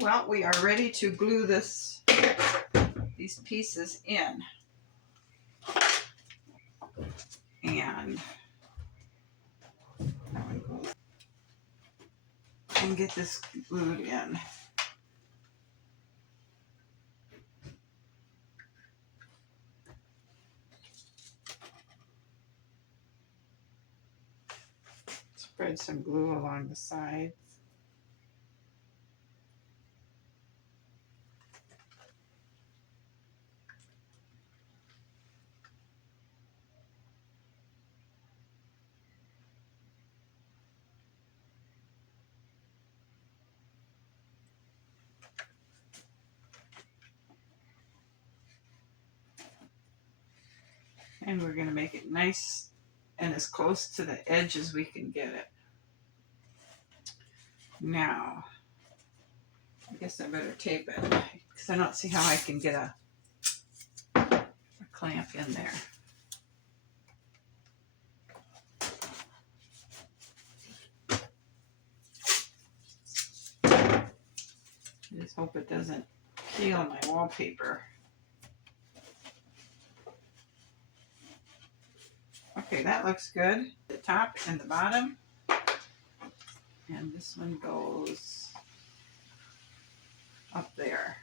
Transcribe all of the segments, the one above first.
Well, we are ready to glue these pieces in. And get this glued in. Spread some glue along the sides. And we're going to make it nice and as close to the edge as we can get it. Now, I guess I better tape it because I don't see how I can get a clamp in there. I just hope it doesn't peel my wallpaper. Okay, that looks good. The top and the bottom. And this one goes up there.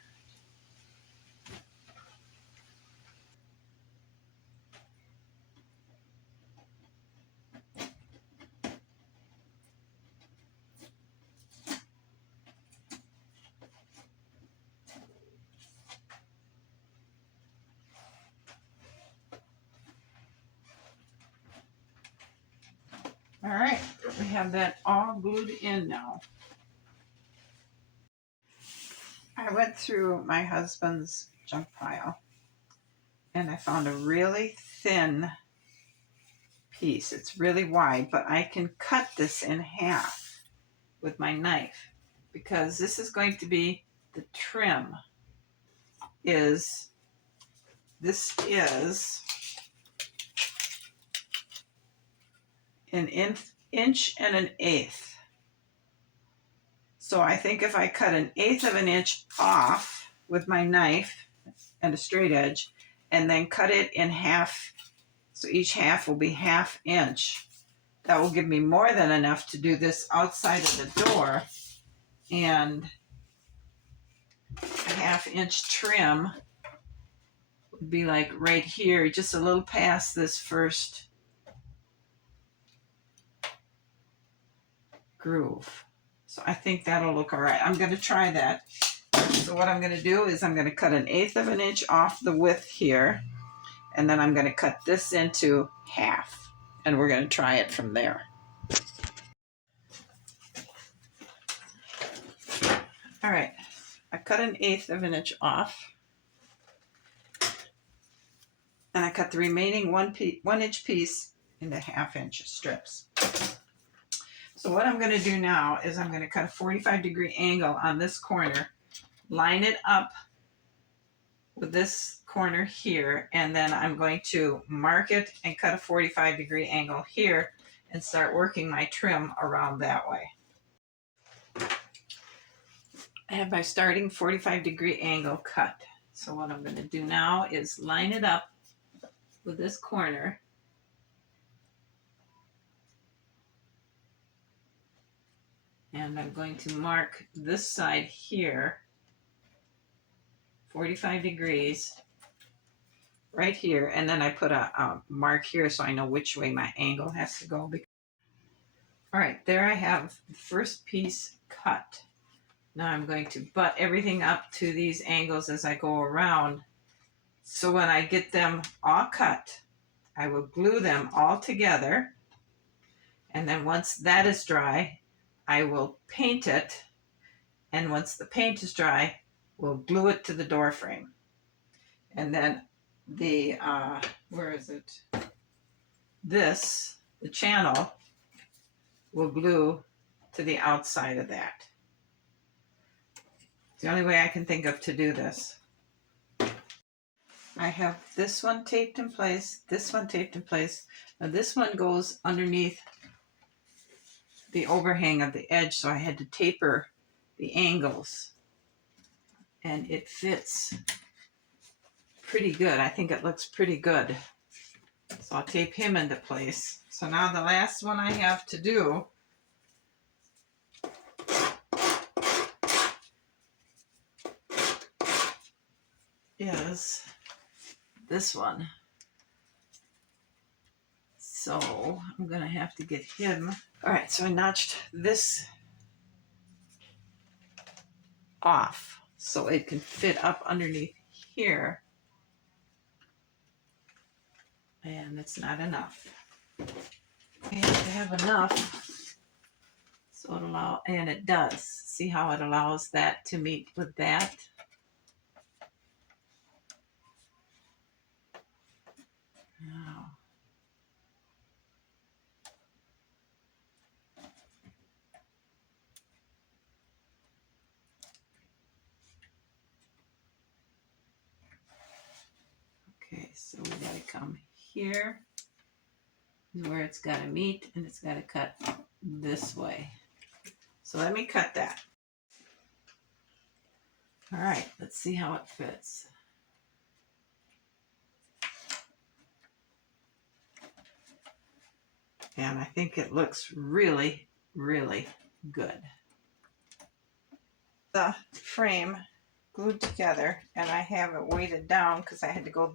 All right, we have that all glued in now. I went through my husband's junk pile and I found a really thin piece. It's really wide, but I can cut this in half with my knife because this is going to be the trim. This is an inch and an eighth. So I think if I cut an eighth of an inch off with my knife and a straight edge and then cut it in half, so each half will be ½ inch, that will give me more than enough to do this outside of the door, and a ½ inch trim would be like right here, just a little past this first groove. So I think that'll look all right. I'm going to try that. So what I'm going to do is I'm going to cut an eighth of an inch off the width here, and then I'm going to cut this into half, and we're going to try it from there. All right, I cut an eighth of an inch off, and I cut the remaining 1 inch piece into ½ inch strips. So what I'm going to do now is I'm going to cut a 45-degree angle on this corner, line it up with this corner here, and then I'm going to mark it and cut a 45-degree angle here and start working my trim around that way. I have my starting 45-degree angle cut. So what I'm going to do now is line it up with this corner. And I'm going to mark this side here, 45 degrees, right here. And then I put a mark here so I know which way my angle has to go. All right, there I have the first piece cut. Now I'm going to butt everything up to these angles as I go around. So when I get them all cut, I will glue them all together. And then once that is dry, I will paint it, and once the paint is dry, we'll glue it to the door frame. And then the, the channel will glue to the outside of that. It's the only way I can think of to do this. I have this one taped in place, this one taped in place. Now this one goes underneath the overhang of the edge, so I had to taper the angles and it fits pretty good. I think it looks pretty good. So I'll tape him into place. So now the last one I have to do is this one. So I'm gonna have to get him. All right, so I notched this off so it can fit up underneath here. And it's not enough. I have to have enough so it allow, and it does. See how it allows that to meet with that? Now, okay, so we gotta come here where it's gotta meet, and it's gotta cut this way. So let me cut that. All right, let's see how it fits. And I think it looks really, really good. The frame glued together, and I have it weighted down because I had to go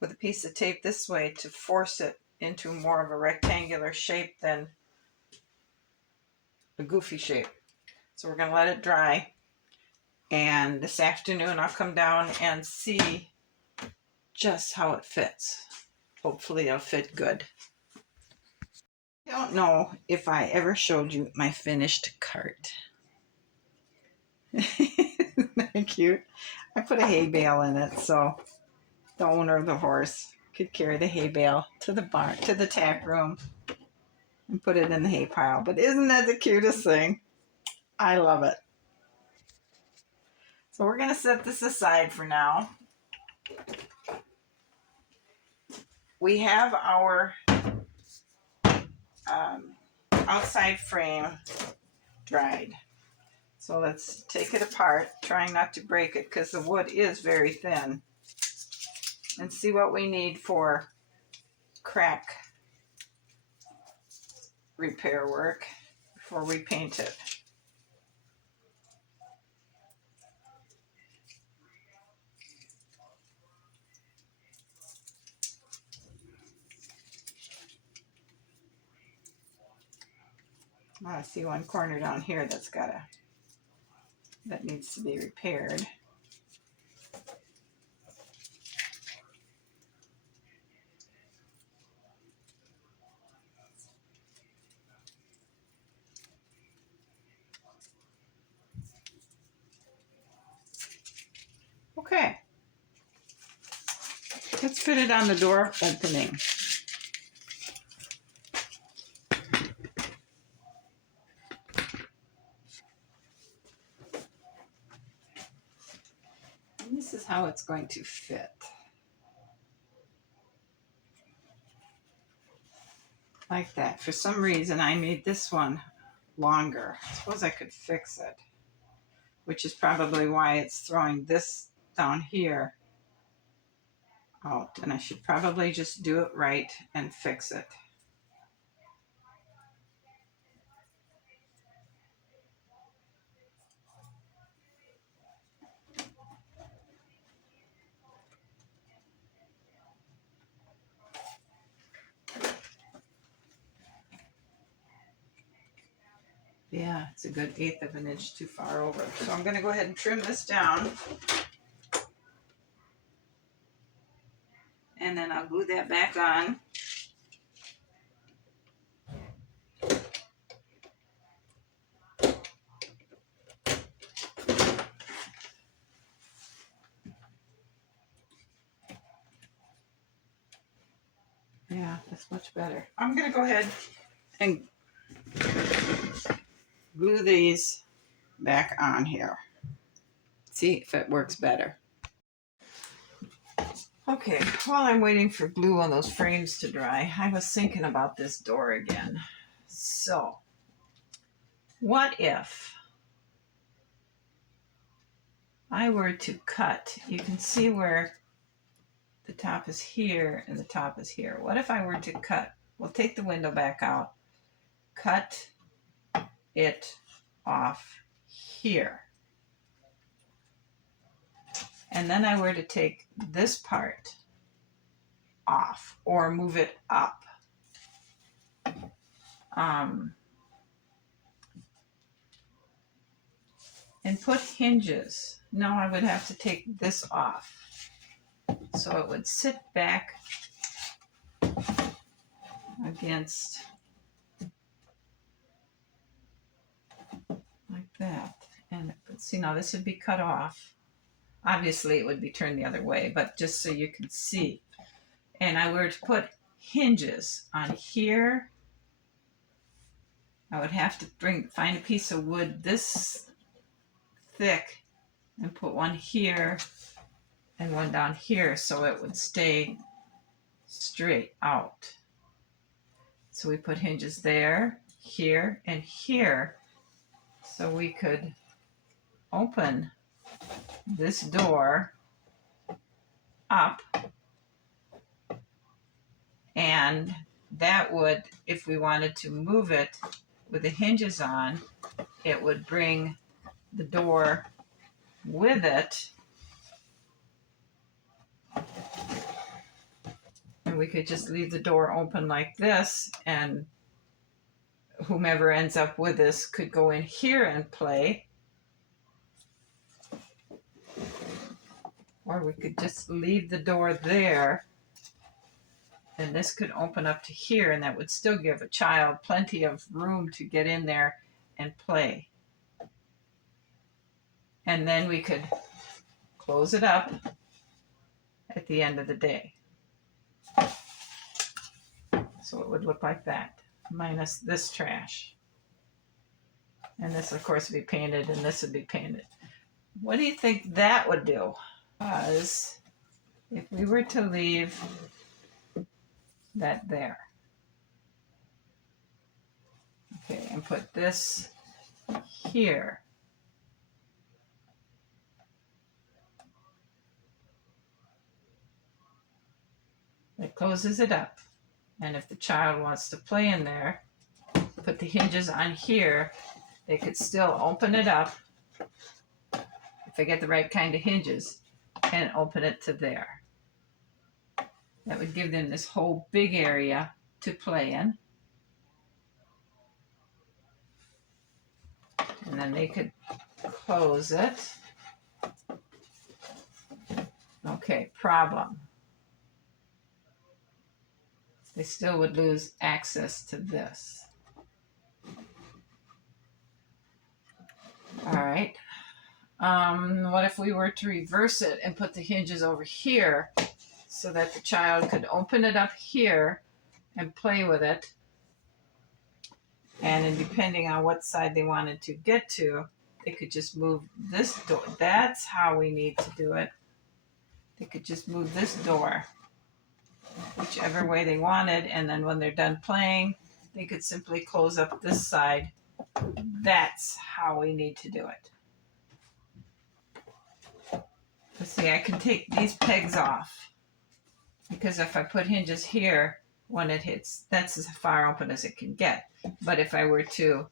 with a piece of tape this way to force it into more of a rectangular shape than a goofy shape. So we're going to let it dry, and this afternoon I'll come down and see just how it fits. Hopefully it'll fit good. I don't know if I ever showed you my finished cart. Isn't that cute? I put a hay bale in it so the owner of the horse could carry the hay bale to the barn, to the tack room, and put it in the hay pile. But isn't that the cutest thing? I love it. So we're going to set this aside for now. We have our outside frame dried. So let's take it apart, trying not to break it because the wood is very thin, and see what we need for crack repair work before we paint it. I see one corner down here that needs to be repaired. Okay, let's fit it on the door opening. And this is how it's going to fit. Like that. For some reason, I made this one longer. I suppose I could fix it, which is probably why it's throwing this down here out. And I should probably just do it right and fix it. Yeah, it's a good 1/8 of an inch too far over. So I'm going to go ahead and trim this down. And then I'll glue that back on. Yeah, that's much better. I'm going to go ahead and glue these back on here. See if it works better. Okay, while I'm waiting for glue on those frames to dry, I was thinking about this door again. So, what if I were to cut, you can see where the top is here and the top is here. What if I were to cut? We'll take the window back out, cut it off here. And then I were to take this part off or move it up. And put hinges. Now I would have to take this off. So it would sit back against like that. And see, now this would be cut off. Obviously it would be turned the other way, but just so you can see. And I were to put hinges on here. I would have to find a piece of wood this thick and put one here and one down here so it would stay straight out. So we put hinges there, here, and here so we could open this door up, and that would, if we wanted to move it with the hinges on, it would bring the door with it, and we could just leave the door open like this, and whomever ends up with this could go in here and play. Or we could just leave the door there, and this could open up to here, and that would still give a child plenty of room to get in there and play. And then we could close it up at the end of the day. So it would look like that, minus this trash. And this, of course, would be painted, and this would be painted. What do you think that would do? Because if we were to leave that there, okay, and put this here, it closes it up. And if the child wants to play in there, put the hinges on here, they could still open it up if they get the right kind of hinges and open it to there. That would give them this whole big area to play in. And then they could close it. Okay, problem. They still would lose access to this. All right. What if we were to reverse it and put the hinges over here so that the child could open it up here and play with it? And then depending on what side they wanted to get to, they could just move this door. That's how we need to do it. They could just move this door whichever way they wanted, and then when they're done playing, they could simply close up this side. That's how we need to do it. Let's see, I can take these pegs off, because if I put hinges here, when it hits, that's as far open as it can get. But if I were to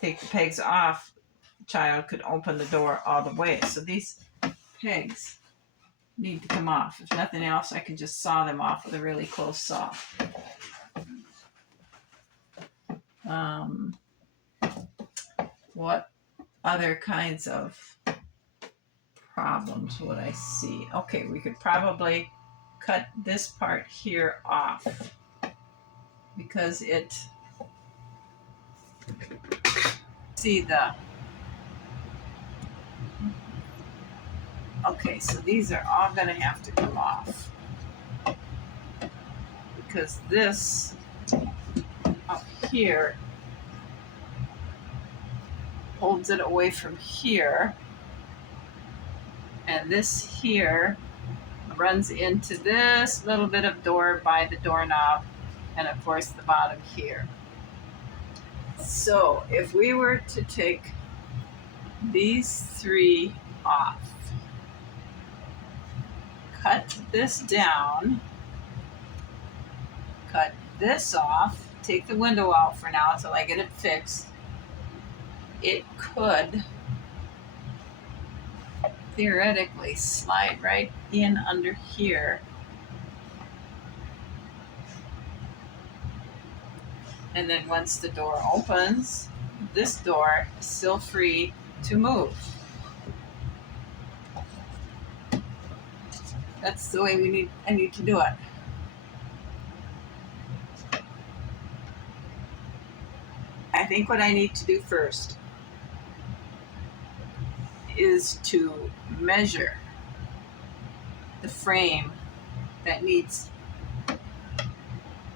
take the pegs off, the child could open the door all the way. So these pegs need to come off. If nothing else, I can just saw them off with a really close saw. What other kinds of problems would I see? Okay, we could probably cut this part here off because it, see the, okay, so these are all going to have to come off because this up here holds it away from here, and this here runs into this little bit of door by the doorknob, and of course the bottom here. So if we were to take these three off, cut this down, cut this off, take the window out for now until I get it fixed. It could theoretically slide right in under here. And then once the door opens, this door is still free to move. That's the way I need to do it. I think what I need to do first is to measure the frame that needs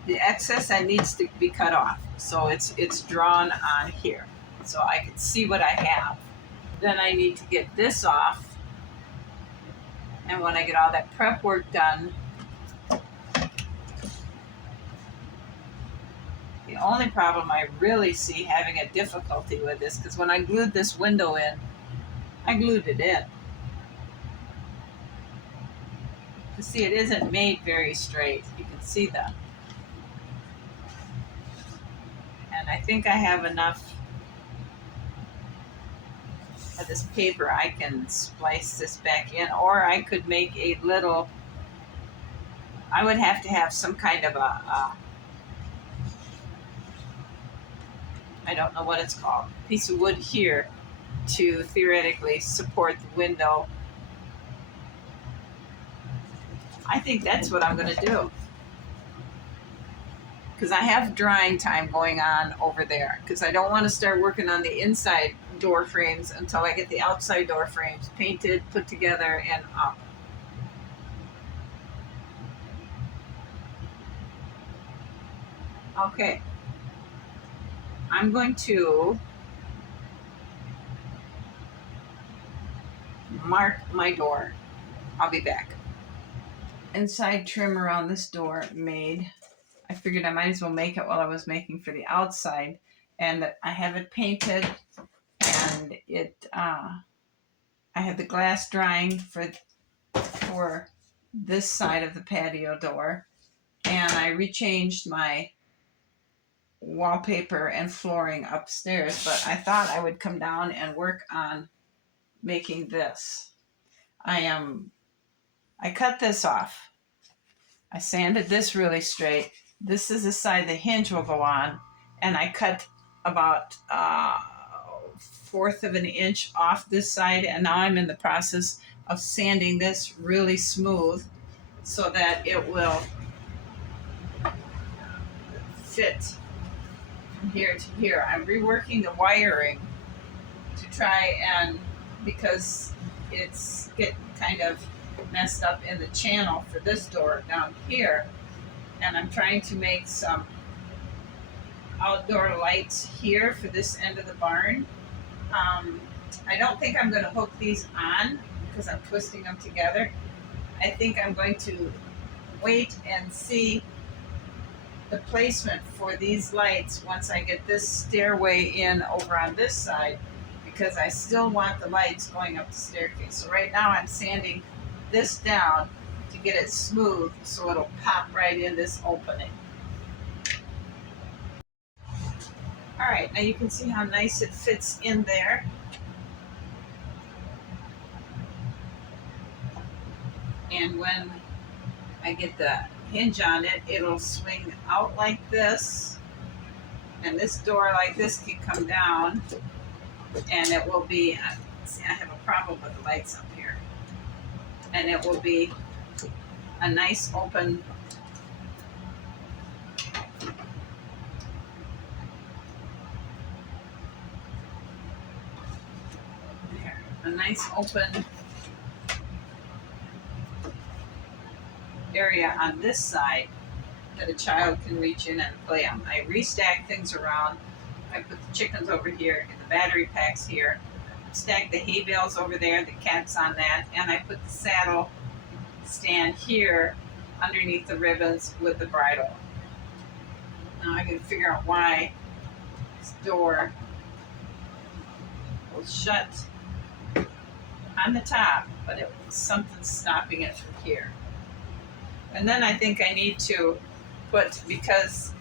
the excess that needs to be cut off. So it's drawn on here. So I can see what I have. Then I need to get this off. And when I get all that prep work done, the only problem I really see having a difficulty with this, because when I glued this window in, I glued it in. You see, it isn't made very straight. You can see that. And I think I have enough of this paper. I can splice this back in, or I could make a little, I would have to have some kind of I don't know what it's called, piece of wood here to theoretically support the window. I think that's what I'm going to do, because I have drying time going on over there, because I don't want to start working on the inside door frames until I get the outside door frames painted, put together, and up. Okay, I'm going to mark my door. I'll be back. Inside trim around this door made. I figured I might as well make it while I was making for the outside, and I have it painted, and I have the glass drying for this side of the patio door, and I rechanged my wallpaper and flooring upstairs, but I thought I would come down and work on making this. I cut this off. I sanded this really straight. This is the side the hinge will go on, and I cut about 1/4 of an inch off this side, and now I'm in the process of sanding this really smooth so that it will fit from here to here. I'm reworking the wiring to try and, because it's getting kind of messed up in the channel for this door down here, and I'm trying to make some outdoor lights here for this end of the barn. I don't think I'm going to hook these on because I'm twisting them together. I think I'm going to wait and see the placement for these lights once I get this stairway in over on this side, because I still want the lights going up the staircase. So right now I'm sanding this down to get it smooth so it'll pop right in this opening. All right, now you can see how nice it fits in there. And when I get the hinge on it, it'll swing out like this. And this door like this can come down, and it will be, see, I have a problem with the lights up here. And it will be a nice open area on this side that a child can reach in and play on. I restack things around. I put the chickens over here, and the battery packs here, stack the hay bales over there, the cat's on that, and I put the saddle stand here underneath the ribbons with the bridle. Now I can figure out why this door will shut on the top, but something's stopping it from here. And then I think I need to put, because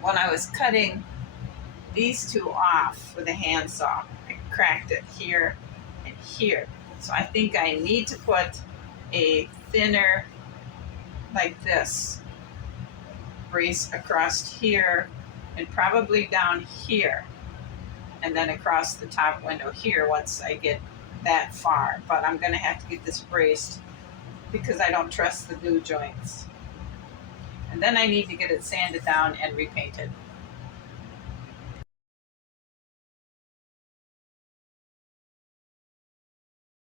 when I was cutting these two off with a handsaw, I cracked it here and here. So I think I need to put a thinner, like this, brace across here and probably down here, and then across the top window here once I get that far. But I'm gonna have to get this braced because I don't trust the glue joints. And then I need to get it sanded down and repainted.